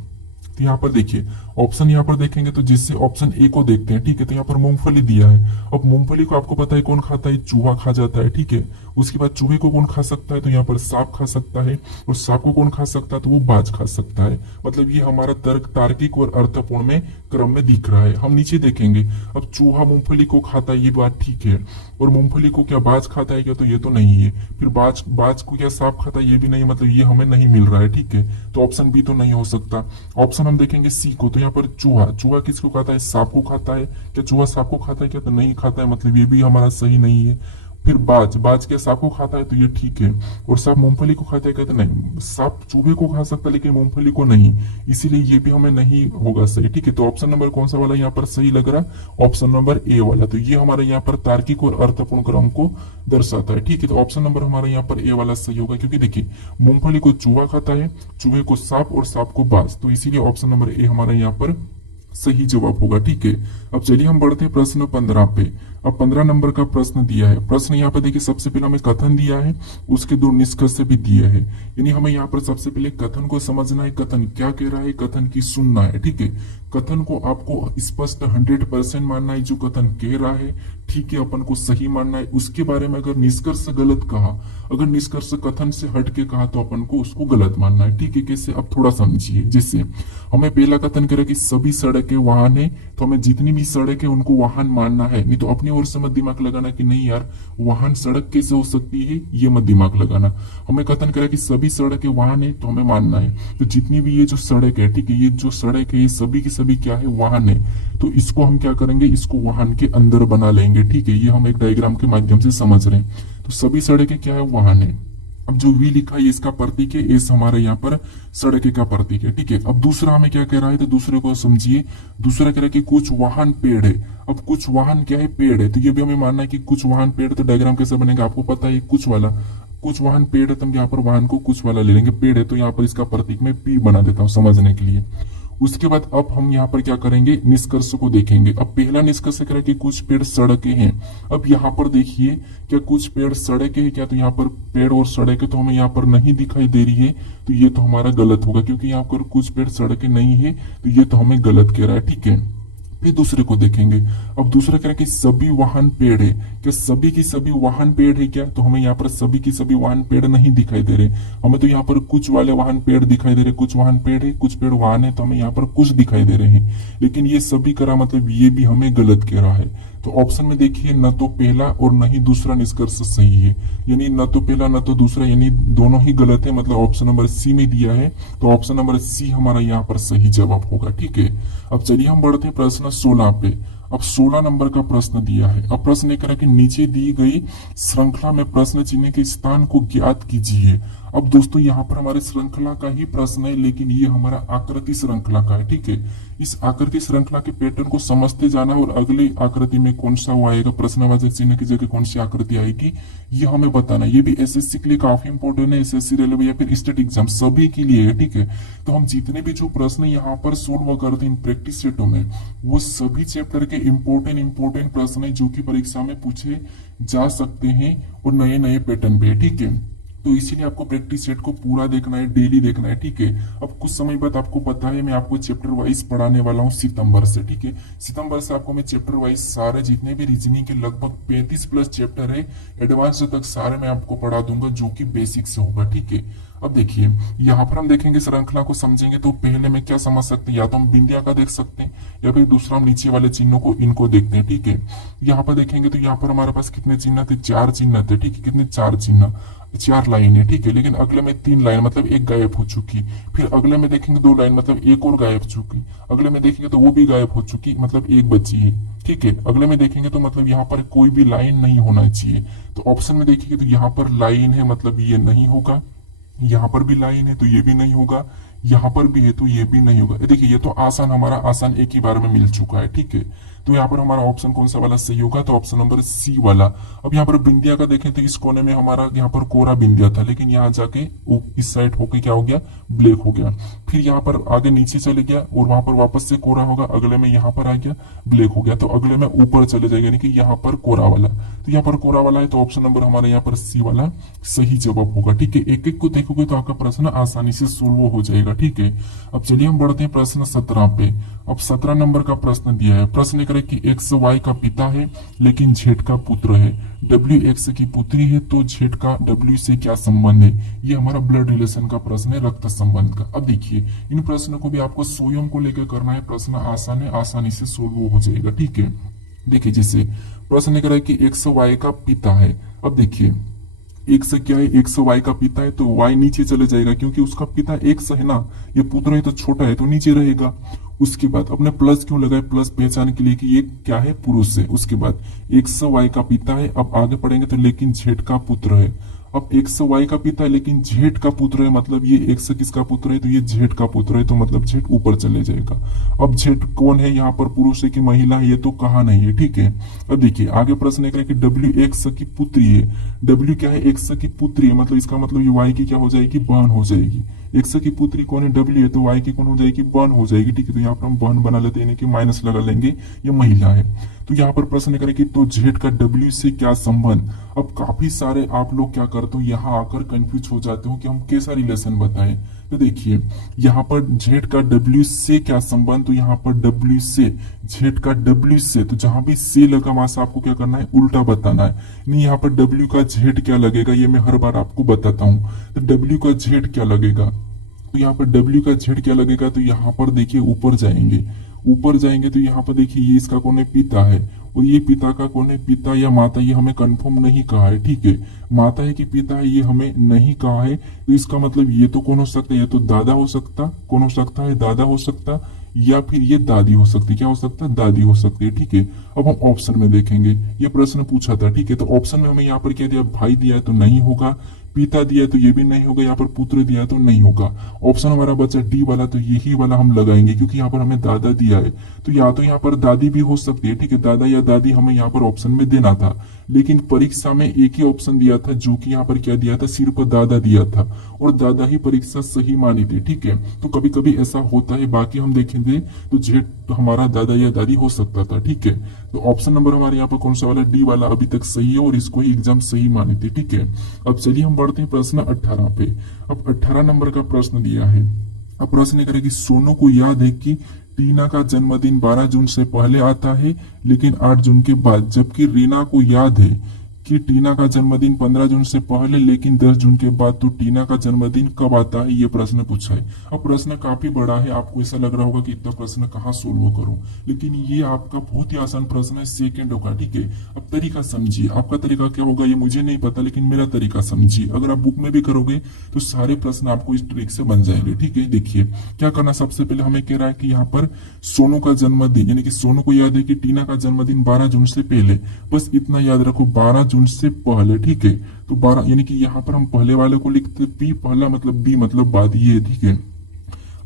तो यहाँ पर देखिए ऑप्शन यहाँ पर देखेंगे, तो जिससे ऑप्शन ए को देखते हैं, ठीक है। तो यहाँ पर मूंगफली दिया है। अब मूंगफली को आपको पता है कौन खाता है, चूहा खा जाता है, ठीक है। उसके बाद चूहे को कौन खा सकता है, तो यहाँ पर सांप खा सकता है, और सांप को कौन खा सकता है, तो वो बाज खा सकता है। मतलब ये हमारा तर्क तार्किक और अर्थपूर्ण में क्रम में दिख रहा है। हम नीचे देखेंगे, अब चूहा मूंगफली को खाता है, ये बात ठीक है, और मूंगफली को क्या बाज खाता है क्या, तो ये तो नहीं है। फिर बाज को क्या सांप खाता है, ये भी नहीं, मतलब ये हमें नहीं मिल रहा है, ठीक है। तो ऑप्शन बी तो नहीं हो सकता। ऑप्शन हम देखेंगे सी को, तो यहाँ पर चूहा किसको खाता है, सांप को खाता है क्या, चूहा सांप को खाता है क्या, तो नहीं खाता है, मतलब ये भी हमारा सही नहीं है। फिर बाज क्या सांप को खाता है, तो ये ठीक है। और सांप मूंगफली को खाता है क्या, तो नहीं, सांप चूहे को खा सकता है लेकिन मूंगफली को नहीं, इसीलिए ये भी हमें नहीं होगा सही, ठीक है। तो ऑप्शन नंबर कौन सा वाला यहाँ पर सही लग रहा है, ऑप्शन नंबर ए वाला। तो ये हमारे यहाँ पर तार्किक और अर्थपूर्ण क्रम को दर्शाता है, ठीक है। तो ऑप्शन नंबर हमारे यहाँ पर ए वाला सही होगा, क्योंकि देखिए मूंगफली को चूहा खाता है, चूहे को सांप, और सांप को बाज, तो इसीलिए ऑप्शन नंबर ए हमारा यहाँ पर सही जवाब होगा, ठीक है। अब चलिए हम बढ़ते हैं प्रश्न 15 पे। अब 15 नंबर का प्रश्न दिया है। प्रश्न यहाँ पे देखिए सबसे पहले हमें कथन दिया है, उसके दो निष्कर्ष भी दिए हैं। यानी हमें यहाँ पर सबसे पहले कथन को समझना है, कथन क्या कह रहा है, कथन की सुनना है। ठीक है, कथन को आपको स्पष्ट 100% मानना है, जो कथन कह रहा है ठीक है अपन को सही मानना है। उसके बारे में अगर निष्कर्ष गलत कहा, अगर निष्कर्ष कथन से हट के कहा तो अपन को उसको गलत मानना है। ठीक है, कैसे अब थोड़ा समझिए। जैसे हमें पहला कथन कह रहा है कि सभी सड़कें वाहन है, तो हमें जितनी भी सड़क है उनको वाहन मानना है। नहीं तो अपनी ओर से मत दिमाग लगाना कि नहीं यार वाहन सड़क कैसे हो सकती है, ये मत दिमाग लगाना। हमें कथन कह रहा है कि सभी सड़कें वाहन है, तो हमें मानना है तो जितनी भी ये जो सड़क है, ठीक है, ये जो सड़क है ये सभी की सभी क्या है, वाहन है। तो इसको हम क्या करेंगे, इसको वाहन के अंदर बना लेंगे। ठीक है, ये हम एक डायग्राम के माध्यम से समझ रहे हैं। तो सभी सड़कें क्या है, वाहन है। अब जो वी लिखा है ये इसका प्रतीक है, एस हमारे यहाँ पर सड़क का प्रतीक है। ठीक है, अब दूसरा हमें क्या कह रहा है, तो दूसरे को समझिए। दूसरा कह रहा है कि कुछ वाहन पेड़ है। अब कुछ वाहन क्या है, पेड़ है, तो ये भी हमें मानना है कि कुछ वाहन पेड़। तो डायग्राम कैसे बनेगा आपको पता है, कुछ वाला, कुछ वाहन पेड़ है, तो हम यहाँ पर वाहन को कुछ वाला ले लेंगे, पेड़ है तो यहाँ पर इसका प्रतीक में पी बना देता हूँ समझने के लिए। उसके बाद अब हम यहाँ पर क्या करेंगे, निष्कर्ष को देखेंगे। अब पहला निष्कर्ष कह रहा है कि कुछ पेड़ सड़कें हैं। अब यहाँ पर देखिए क्या कुछ पेड़ सड़कें हैं क्या, तो यहाँ पर पेड़ और सड़कें तो हमें यहाँ पर नहीं दिखाई दे रही है, तो ये तो हमारा गलत होगा क्योंकि यहाँ पर कुछ पेड़ सड़कें नहीं है, तो ये तो हमें गलत कह रहा है। ठीक है, फिर दूसरे को देखेंगे। अब दूसरा कह रहा है कि सभी वाहन पेड़ है, क्या सभी की सभी वाहन पेड़ है क्या, तो हमें यहाँ पर सभी की सभी वाहन पेड़ नहीं दिखाई दे रहे, हमें तो यहाँ पर कुछ वाले वाहन पेड़ दिखाई दे रहे। कुछ वाहन पेड़ है, कुछ पेड़ वाहन है, तो हमें यहाँ पर कुछ दिखाई दे रहे हैं, लेकिन ये सभी करा मतलब ये भी हमें गलत कह रहा है। तो ऑप्शन में देखिए न तो पहला और न ही दूसरा निष्कर्ष सही है, यानी न तो पहला न तो दूसरा, यानी दोनों ही गलत है, मतलब ऑप्शन नंबर सी में दिया है, तो ऑप्शन नंबर सी हमारा यहाँ पर सही जवाब होगा। ठीक है, अब चलिए हम बढ़ते हैं प्रश्न 16 पे। अब 16 नंबर का प्रश्न दिया है। अब प्रश्न ये कह रहा है कि नीचे दी गई श्रृंखला में प्रश्न चिन्ह के स्थान को ज्ञात कीजिए। अब दोस्तों यहाँ पर हमारे श्रृंखला का ही प्रश्न है, लेकिन ये हमारा आकृति श्रृंखला का है। ठीक है, इस आकृति श्रृंखला के पैटर्न को समझते जाना और अगली आकृति में कौन सा वो आएगा, प्रश्नवाचक चिन्ह की जगह कौन सी आकृति आएगी, ये हमें बताना। ये भी एसएससी के लिए काफी इंपॉर्टेंट है, एसएससी रेलवे या फिर स्टेट एग्जाम सभी के लिए है। ठीक है, तो हम जितने भी जो प्रश्न यहाँ पर सोल्व करते हैं इन प्रैक्टिस सेटों में, वो सभी चैप्टर के इंपॉर्टेंट प्रश्न है जो कि परीक्षा में पूछे जा सकते हैं और नए नए पैटर्न पे। ठीक है, तो इसीलिए आपको प्रैक्टिस सेट को पूरा देखना है, डेली देखना है। ठीक है, अब कुछ समय बाद आपको पता है मैं आपको चैप्टर वाइज पढ़ाने वाला हूँ सितंबर से। ठीक है, सितंबर से आपको मैं चैप्टर वाइज सारे जितने भी रीजनिंग के लगभग 35 प्लस चैप्टर है एडवांस तक सारे मैं आपको पढ़ा दूंगा, जो कि बेसिक से होगा। ठीक है, अब देखिए यहाँ पर हम देखेंगे श्रृंखला को समझेंगे तो पहले में क्या समझ सकते हैं, या तो हम बिंदिया का देख सकते हैं या फिर दूसरा हम नीचे वाले चिन्हों को इनको देखते हैं। ठीक है, यहाँ पर देखेंगे तो यहाँ पर हमारे पास कितने चिन्ह थे, 4 चिन्ह थे। ठीक है, कितने 4 चिन्ह, 4 लाइन है। ठीक है, लेकिन अगले में 3 लाइन मतलब एक गायब हो चुकी, फिर अगले में देखेंगे 2 लाइन मतलब एक और गायब चुकी, अगले में देखेंगे तो वो भी गायब हो चुकी मतलब एक बची है। ठीक है, अगले में देखेंगे तो मतलब यहाँ पर कोई भी लाइन नहीं होना चाहिए। तो ऑप्शन में देखिए तो यहाँ पर लाइन है मतलब ये नहीं होगा, यहाँ पर भी लाइन है तो ये भी नहीं होगा, यहाँ पर भी है तो ये भी नहीं होगा। देखिए ये तो आसान, हमारा आसान एक ही बार में मिल चुका है। ठीक है, तो यहाँ पर हमारा ऑप्शन कौन सा वाला सही होगा, तो ऑप्शन नंबर सी वाला। अब यहाँ पर बिंदिया का देखें तो इस कोने में हमारा यहाँ पर कोरा बिंदिया था, लेकिन यहाँ जाके इस साइड होके क्या हो गया, ब्लैक हो गया। फिर यहाँ पर आगे नीचे चले गया और वहां पर वापस से कोरा होगा, अगले में यहाँ पर आ गया ब्लैक हो गया, तो अगले में ऊपर चले जाएगा, यानी कि यहाँ पर कोरा वाला। तो यहाँ पर कोरा वाला है तो ऑप्शन नंबर हमारे यहाँ पर सी वाला सही जवाब होगा। ठीक है, एक एक को देखोगे तो आपका प्रश्न आसानी से सोल्व हो जाएगा। ठीक है, अब चलिए हम बढ़ते हैं प्रश्न 17 पे। अब 17 नंबर का प्रश्न दिया है। प्रश्न करे कि एक्स वाई का पिता है लेकिन जेड का पुत्र है, डब्ल्यू एक्स की पुत्री है, तो जेड का डब्ल्यू से क्या संबंध है। ये हमारा ब्लड रिलेशन का प्रश्न है, रक्त संबंध का। अब देखिए इन प्रश्नों को भी आपको स्वयं को लेकर करना है, प्रश्न आसान है, आसानी से सोल्व हो जाएगा। ठीक है, देखिए जैसे प्रश्न करे कि एक्स वाई का पिता है। अब देखिए एक्स क्या है, एक्स वाई का पिता है तो वाई नीचे चले जाएगा क्योंकि उसका पिता एक्स है ना, ये पुत्र है तो छोटा है तो नीचे रहेगा। उसके बाद अपने प्लस क्यों लगाए, प्लस पहचान के लिए कि ये क्या है, पुरुष है। उसके बाद एक्स वाई का पिता है, अब आगे पढ़ेंगे तो लेकिन जेड का पुत्र है। अब एक्स वाई का पिता है लेकिन जेड का पुत्र है, मतलब ये एक्स किसका पुत्र है, तो ये जेड का पुत्र है, तो मतलब जेड ऊपर चले जाएगा। अब जेड कौन है, यहाँ पर पुरुष है कि महिला है, ये तो कहा नहीं है। ठीक है, अब देखिए आगे प्रश्न है कि डब्ल्यू एक्स की पुत्री है। डब्ल्यू क्या है, एक्स की पुत्री है, मतलब इसका मतलब ये वाई की क्या हो जाएगी, बहन हो जाएगी। एक्स की पुत्री कौन है, डब्ल्यू है, तो वाई की कौन हो जाएगी, बहन हो जाएगी। ठीक है, तो यहाँ पर हम बहन बना लेते हैं, यानी कि माइनस लगा लेंगे, ये महिला है। तो यहाँ पर प्रश्न करें कि तो जेड का डब्ल्यू से क्या संबंध। अब काफी सारे आप लोग क्या करते हो, यहाँ आकर कंफ्यूज हो जाते हो कि हम कैसा रिलेशन बताएं। तो देखिए यहाँ पर जेड का डब्ल्यू से क्या संबंध, तो यहाँ पर डब्ल्यू से, जेड का डब्ल्यू से, तो जहां भी से लगा वहां से आपको क्या करना है, उल्टा बताना है। नहीं, यहाँ पर डब्ल्यू का जेड क्या लगेगा, ये मैं हर बार आपको बताता हूँ। तो डब्ल्यू का जेड क्या लगेगा, तो यहाँ पर डब्ल्यू का जेड क्या लगेगा, तो यहाँ पर देखिए ऊपर जाएंगे, ऊपर जाएंगे तो यहाँ पर देखिए ये इसका कौन है, पिता है, और ये पिता का कौन है, पिता या माता, ये हमें कंफर्म नहीं कहा है। ठीक है, माता है कि पिता है ये हमें नहीं कहा है, तो इसका मतलब ये तो कौन हो सकता है, ये तो दादा हो सकता, कौन हो सकता है, दादा हो सकता, या फिर ये दादी हो सकती, क्या हो सकता है, दादी हो सकती है। ठीक है, अब हम ऑप्शन में देखेंगे, ये प्रश्न पूछा था। ठीक है, तो ऑप्शन में हमें यहाँ पर क्या दिया, भाई दिया है तो नहीं होगा, पिता दिया है तो ये भी नहीं होगा, यहाँ पर पुत्र दिया है तो नहीं होगा। ऑप्शन हमारा बचा डी वाला, तो यही वाला हम लगाएंगे, क्योंकि यहाँ पर हमें दादा दिया है, तो या तो यहाँ पर दादी भी हो सकती है। ठीक है, दादा या दादी हमें यहाँ पर ऑप्शन में देना था, लेकिन परीक्षा में एक ही ऑप्शन दिया था, जो कि यहाँ पर क्या दिया था, सिर्फ दादा दिया था, और दादा ही परीक्षा सही मानी थी। ठीक है, तो कभी कभी ऐसा होता है, बाकी हम देखेंगे तो जेड तो हमारा दादा या दादी हो सकता था। ठीक है, तो ऑप्शन नंबर हमारे यहाँ पर कौन सा वाला, डी वाला अभी तक सही है, और इसको ही एग्जाम सही मानी थी। ठीक है, अब चलिए हम बढ़ते हैं प्रश्न 18 पे। अब 18 नंबर का प्रश्न दिया है। अब प्रश्न करें कि सोनू को याद है कि टीना का जन्मदिन 12 जून से पहले आता है लेकिन 8 जून के बाद, जबकि रीना को याद है कि टीना का जन्मदिन 15 जून से पहले लेकिन 10 जून के बाद, तो टीना का जन्मदिन कब आता है, ये प्रश्न पूछा है। अब प्रश्न काफी बड़ा है, आपको ऐसा लग रहा होगा कि इतना प्रश्न कहाँ सोल्व करूं, लेकिन ये आपका बहुत ही आसान प्रश्न है, सेकंडों का। ठीक है, अब तरीका समझिए, आपका तरीका क्या होगा ये मुझे नहीं पता, लेकिन मेरा तरीका समझिए। अगर आप बुक में भी करोगे तो सारे प्रश्न आपको इस ट्रिक से बन जाएंगे। ठीक है, देखिए क्या करना, सबसे पहले हमें कह रहा है कि यहाँ पर सोनू का जन्मदिन, यानी कि सोनू को याद है कि टीना का जन्मदिन 12 जून से पहले, बस इतना याद रखो, 12 जून से पहले। ठीक है, तो 12 यानी कि यहाँ पर हम पहले वाले को लिखते पी, पहला मतलब बी मतलब बाद, ये। ठीक है,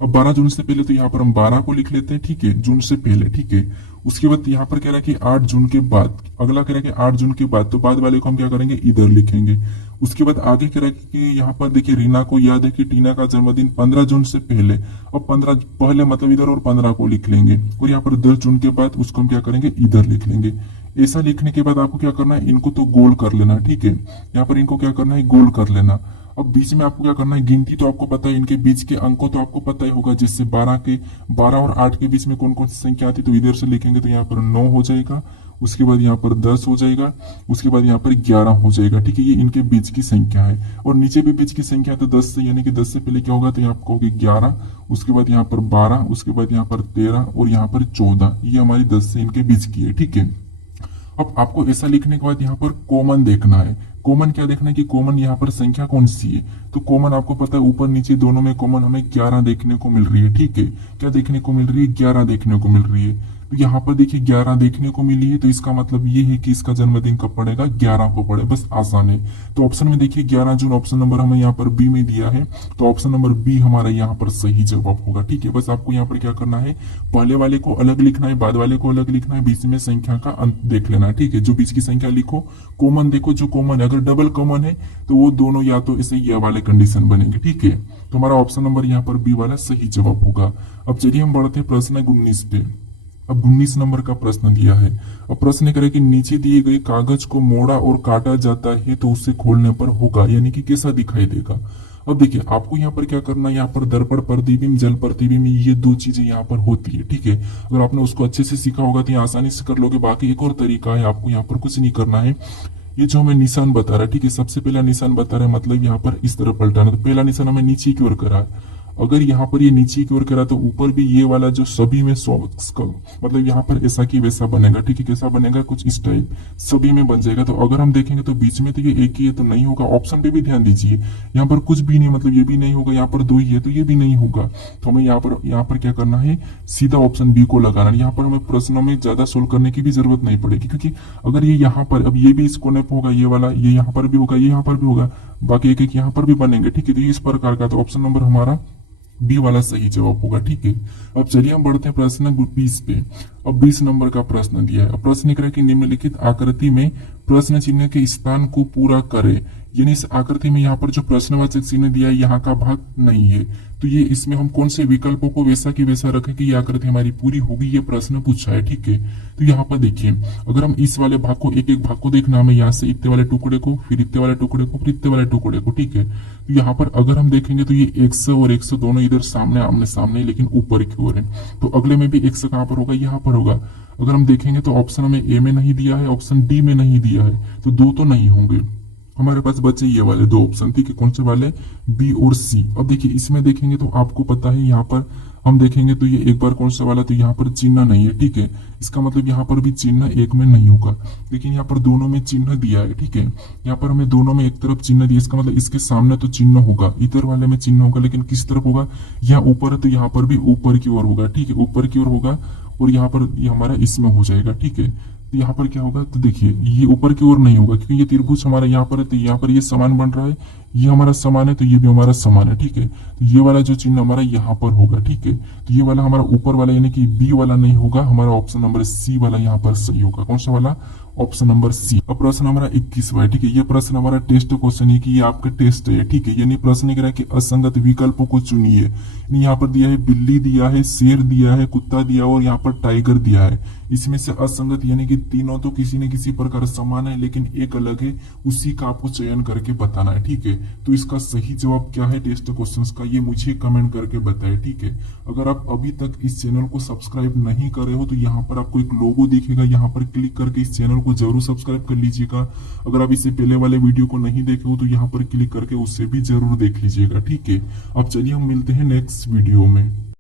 अब 12 जून से पहले तो यहाँ पर हम 12 को लिख लेते हैं। ठीक है, जून से पहले। ठीक है, उसके बाद यहाँ पर कह रहा है कि 8 जून के बाद, अगला कह रहा है कि 8 जून के बाद, तो बाद वाले को हम क्या करेंगे, इधर लिखेंगे। उसके बाद आगे कह रहा है कि यहाँ पर देखिए रीना को याद है कि टीना का जन्मदिन 15 जून से पहले, अब 15 पहले मतलब इधर, और 15 को लिख लेंगे, और यहाँ पर 10 जून के बाद उसको हम क्या करेंगे, इधर लिख लेंगे। ऐसा लिखने के बाद आपको क्या करना है, इनको तो गोल कर लेना। ठीक है, यहाँ पर इनको क्या करना है, गोल कर लेना। अब बीच में आपको क्या करना है, गिनती तो आपको पता है, इनके बीच के अंकों तो आपको पता ही होगा, जिससे 12 और 8 के बीच में कौन कौन सी संख्या आती है, तो इधर से लिखेंगे तो यहाँ पर 9 हो जाएगा, उसके बाद यहाँ पर 10 हो जाएगा, उसके बाद यहाँ पर 11 हो जाएगा। ठीक है, ये इनके बीच की संख्या है, और नीचे भी बीच की संख्या, तो 10 से, यानी कि 10 से पहले क्या होगा, तो यहाँ पर होगी 11, उसके बाद यहाँ पर 12, उसके बाद यहाँ पर 13, और यहाँ पर 14, ये हमारी 10 से इनके बीच की है। ठीक है, अब आपको ऐसा लिखने के बाद यहाँ पर कॉमन देखना है। कॉमन क्या देखना है कि कॉमन यहाँ पर संख्या कौन सी है, तो कॉमन आपको पता है ऊपर नीचे दोनों में कॉमन हमें 11 देखने को मिल रही है। ठीक है, क्या देखने को मिल रही है, 11 देखने को मिल रही है। तो यहाँ पर देखिए 11 देखने को मिली है, तो इसका मतलब ये है कि इसका जन्मदिन कब पड़ेगा, 11 को पड़े, बस आसान है। तो ऑप्शन में देखिए 11 जून ऑप्शन नंबर हमें यहाँ पर बी में दिया है, तो ऑप्शन नंबर बी हमारा यहाँ पर सही जवाब होगा। ठीक है, बस आपको यहाँ पर क्या करना है, पहले वाले को अलग लिखना है, बाद वाले को अलग लिखना है, बीच में संख्या का अंत देख लेना है। ठीक है, जो बीच की संख्या लिखो, कॉमन देखो, जो कॉमन है, अगर डबल कॉमन है तो वो दोनों या तो ऐसे ये वाले कंडीशन बनेंगे। ठीक है, तो हमारा ऑप्शन नंबर यहाँ पर बी वाला सही जवाब होगा। अब चलिए हम बढ़ते हैं प्रश्न 19 पे। अब 19 नंबर का प्रश्न दिया है। अब प्रश्न करें कि नीचे दिए गए कागज को मोड़ा और काटा जाता है तो उसे खोलने पर होगा, यानी कि कैसा दिखाई देगा। अब देखिए आपको यहाँ पर क्या करना है, यहाँ पर दर्पण प्रतिबिंब, जल प्रतिबिंब, ये दो चीजें यहाँ पर होती है। ठीक है, अगर आपने उसको अच्छे से सीखा होगा तो ये आसानी से कर लोगे। बाकी एक और तरीका है, आपको यहाँ पर कुछ नहीं करना है, ये जो हमें निशान बता रहा है, ठीक है, सबसे पहला निशान बता रहा है, मतलब यहाँ पर इस तरह पलटाना, तो पहला निशान हमें नीचे की ओर करा है। अगर यहाँ पर ये नीचे की ओर करा तो ऊपर भी ये वाला जो सभी में मतलब यहाँ पर ऐसा की वैसा बनेगा। ठीक है, कैसा बनेगा, कुछ इस टाइप सभी में बन जाएगा। तो अगर हम देखेंगे तो बीच में तो ये एक ही है, तो नहीं होगा। ऑप्शन पे भी ध्यान दीजिए, यहाँ पर कुछ भी नहीं, मतलब ये भी नहीं होगा, यहाँ पर दो ही है तो ये भी नहीं होगा। तो हमें यहाँ पर क्या करना है, सीधा ऑप्शन बी को लगाना है। यहाँ पर हमें प्रश्नों में ज्यादा सोल्व करने की भी जरूरत नहीं पड़ेगी, क्योंकि अगर ये यहाँ पर, अब ये भी इस कोने पर होगा, ये वाला ये यहाँ पर भी होगा, ये यहाँ पर भी होगा, बाकी एक एक यहाँ पर भी बनेंगे। ठीक है, तो इस प्रकार का, तो ऑप्शन नंबर हमारा बी वाला सही जवाब होगा। ठीक है, अब चलिए हम बढ़ते हैं प्रश्न 20 पे। अब 20 नंबर का प्रश्न दिया है। अब प्रश्न लिख रहा है कि निम्नलिखित आकृति में प्रश्न चिन्ह के स्थान को पूरा करे, यानी इस आकृति में यहाँ पर जो प्रश्नवाचक चिन्ह दिया है यहाँ का भाग नहीं है। तो ये इसमें हम कौन से विकल्पों को वैसा की वैसा रखें कि ये आकृति हमारी पूरी होगी, ये प्रश्न पूछा है। ठीक है, तो यहाँ पर देखिए, अगर हम इस वाले भाग को एक एक भाग को देखना, हमें यहाँ से इतने वाले टुकड़े को, फिर इतने वाले टुकड़े को, फिर इतने वाले टुकड़े को। ठीक है, तो यहाँ पर अगर हम देखेंगे तो ये x और x दोनों इधर सामने आमने सामने, लेकिन ऊपर की ओर है। तो अगले में भी x कहाँ पर होगा, यहाँ पर होगा। अगर हम देखेंगे तो ऑप्शन हमें ए में नहीं दिया है, ऑप्शन डी में नहीं दिया है, तो दो तो नहीं होंगे। हमारे पास बचे ये वाले दो ऑप्शन। ठीक है, कौन से वाले, बी और सी। अब देखिए इसमें देखेंगे तो आपको पता है यहाँ पर हम देखेंगे तो ये एक बार कौन सा वाला, तो यहाँ पर चिन्ह नहीं है। ठीक है, इसका मतलब यहाँ पर भी चिन्ह एक में नहीं होगा, लेकिन यहाँ पर दोनों में चिन्ह दिया है। ठीक है, यहाँ पर हमें दोनों में एक तरफ चिन्ह दिया, इसका मतलब इसके सामने तो चिन्ह होगा, इधर वाले में चिन्ह होगा, लेकिन किस तरफ होगा, यहाँ ऊपर है तो यहाँ पर भी ऊपर की ओर होगा। ठीक है, ऊपर की ओर होगा, और यहाँ पर ये हमारा इसमें हो जाएगा। ठीक है, तो यहाँ पर क्या होगा, तो देखिए ये ऊपर की ओर नहीं होगा क्योंकि ये त्रिभुज हमारा यहाँ पर है, तो यहाँ पर ये समान बन रहा है, ये हमारा समान है, तो ये भी हमारा समान है। ठीक है, तो ये वाला जो चिन्ह हमारा यहाँ पर होगा। ठीक है, तो ये वाला हमारा ऊपर वाला यानी कि बी वाला नहीं होगा, हमारा ऑप्शन नंबर सी वाला यहाँ पर सही होगा। कौन सा वाला, ऑप्शन नंबर सी। अब प्रश्न हमारा 21वां है। ठीक है, ये प्रश्न हमारा टेस्ट क्वेश्चन है कि ये आपका टेस्ट है। ठीक है, यानी प्रश्न कह रहा है कि असंगत विकल्पों को चुनिए। यहाँ पर दिया है बिल्ली दिया है, शेर दिया है, कुत्ता दिया और यहाँ पर टाइगर दिया है। इसमें से असंगत यानी कि तीनों तो किसी न किसी प्रकार समान है, लेकिन एक अलग है, उसी का आपको चयन करके बताना है। ठीक है, तो इसका सही जवाब क्या है टेस्ट क्वेश्चंस का, ये मुझे कमेंट करके बताए। ठीक है, अगर आप अभी तक इस चैनल को सब्सक्राइब नहीं करे हो तो यहाँ पर आपको एक लोगो दिखेगा, यहाँ पर क्लिक करके इस चैनल को जरूर सब्सक्राइब कर लीजिएगा। अगर आप इससे पहले वाले वीडियो को नहीं देखे हो तो यहाँ पर क्लिक करके उससे भी जरूर देख लीजिएगा। ठीक है, अब चलिए हम मिलते हैं नेक्स्ट वीडियो में।